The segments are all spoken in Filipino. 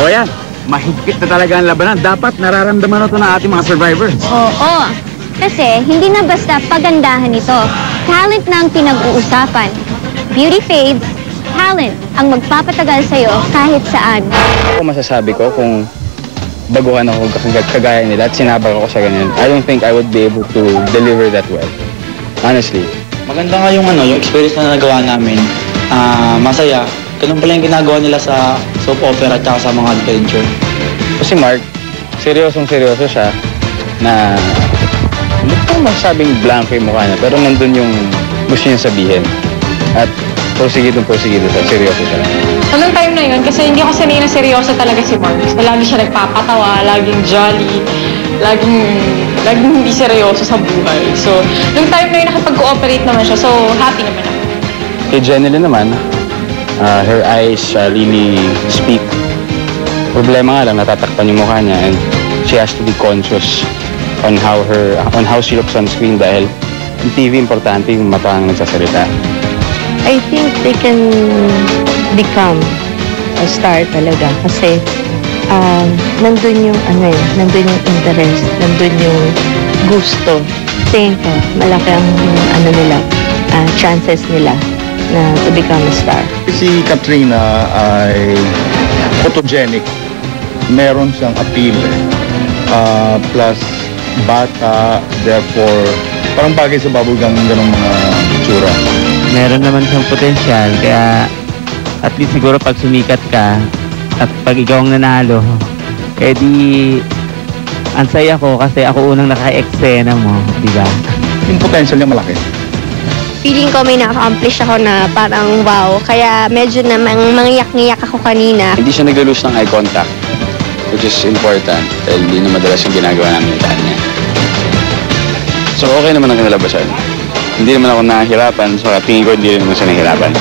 O yan, mahigpit na talaga ang labanan. Dapat nararamdaman na ito ng ating mga survivors. Oo. Kasi hindi na basta pagandahan ito. Talent na ang pinag-uusapan. Beauty fades, talent ang magpapatagal sa'yo kahit saan. Ako masasabi ko kung baguhan ako kagaya nila at sinabak ako sa ganyan, I don't think I would be able to deliver that well. Honestly. Maganda nga yung experience na nagawa namin. Masaya. Ganun pala yung ginagawa nila sa soap opera at sa mga adventure. Kasi Mark, seryosong-seryoso siya na hindi ko masasabing blanco yung mukha niya, pero nandun yung gusto niya sabihin. At porsigido siya, seryoso siya. Anong time na yun, kasi hindi ako sanay na seryoso talaga si Mark. So, lagi siya nagpapatawa, laging jolly, laging hindi seryoso sa buhay. So, nung time na yun, nakapag-cooperate naman siya. So, happy naman ako. Kay Jenny naman, her eyes really speak. Problema nga lang, natatakpan yung mukha niya and she has to be conscious on how she looks on screen dahil yung TV importante yung mata ang nagsasalita. I think they can become a star talaga kasi nandun yung nandun yung interest, nandun yung gusto. Tingin ko, malaki ang nila, chances nila na to become a star. Si Katrina ay photogenic. Meron siyang appeal. Plus, bata, therefore, parang bagay sa bubblegum ng ganong mga itsura. Meron naman siyang potensyal, kaya at least siguro pag sumikat ka at pag ikaw ang nanalo, edi ang saya ko kasi ako unang naka-eksena mo, di ba? Yung potential niya malaki. Feeling ko may na-accomplish ako na parang wow. Kaya medyo namang mangyak-ngyak ako kanina. Hindi siya nag-lose ng eye contact, which is important dahil hindi na madalas yung ginagawa namin yung niya. So okay naman ang kinalabasan. Hindi naman ako nahihirapan, so tingin ko hindi rin naman siya nahihirapan.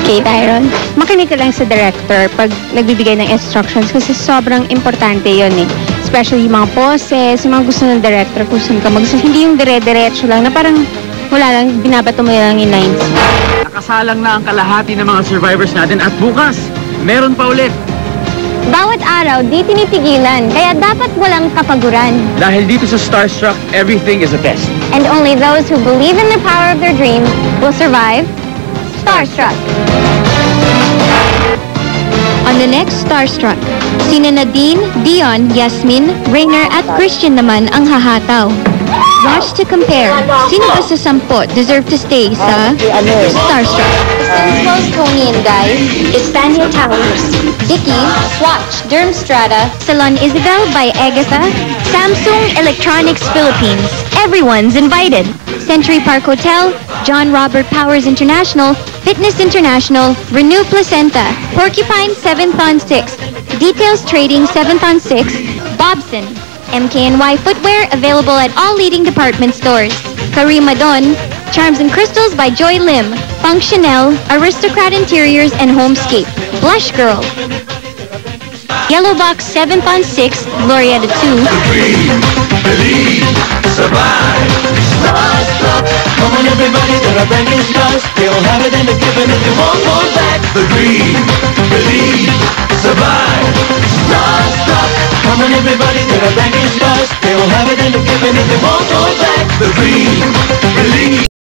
Okay, Tyron. Makinig ka lang sa director pag nagbibigay ng instructions kasi sobrang importante yon eh. Especially yung mga poses, yung mga gusto ng director kung saan ka hindi yung dire-diretso lang na parang wala lang, binabato mo lang yung lines. Nakasalang na ang kalahati ng mga survivors natin at bukas, meron pa ulit. Bawat araw, di tinitigilan, kaya dapat walang kapaguran. Dahil dito sa Starstruck, everything is a test. And only those who believe in the power of their dreams will survive. Starstruck. On the next Starstruck, sina Nadine, Dion, Yasmin, Rainer at Christian naman ang hahataw. Watch to compare. Sino ba sa 10 deserve to stay sa Starstruck? Central's Tony and Guy, Espania Towers, Dicky, Swatch, Dermstrata, Salon Isabel by Agatha, Samsung Electronics Philippines. Everyone's invited. Century Park Hotel, John Robert Powers International, Fitness International, Renew Placenta, Porcupine 7th on 6th, Details Trading 7th on 6th, Bobson, MKNY Footwear available at all leading department stores. Karima Don, Charms and Crystals by Joy Lim, Funk Chanel, Aristocrat Interiors and Homescape, Blush Girl, Yellow Box 7th on 6th, Glorietta 2. Believe, survive, Starstruck. Come on everybody, there are brand new stars. They'll have it and they're giving it, they won't hold back. The dream, believe, survive, Starstruck. Come on everybody, there are brand new stars. They'll have it and they're giving it, they won't hold back. The dream, believe.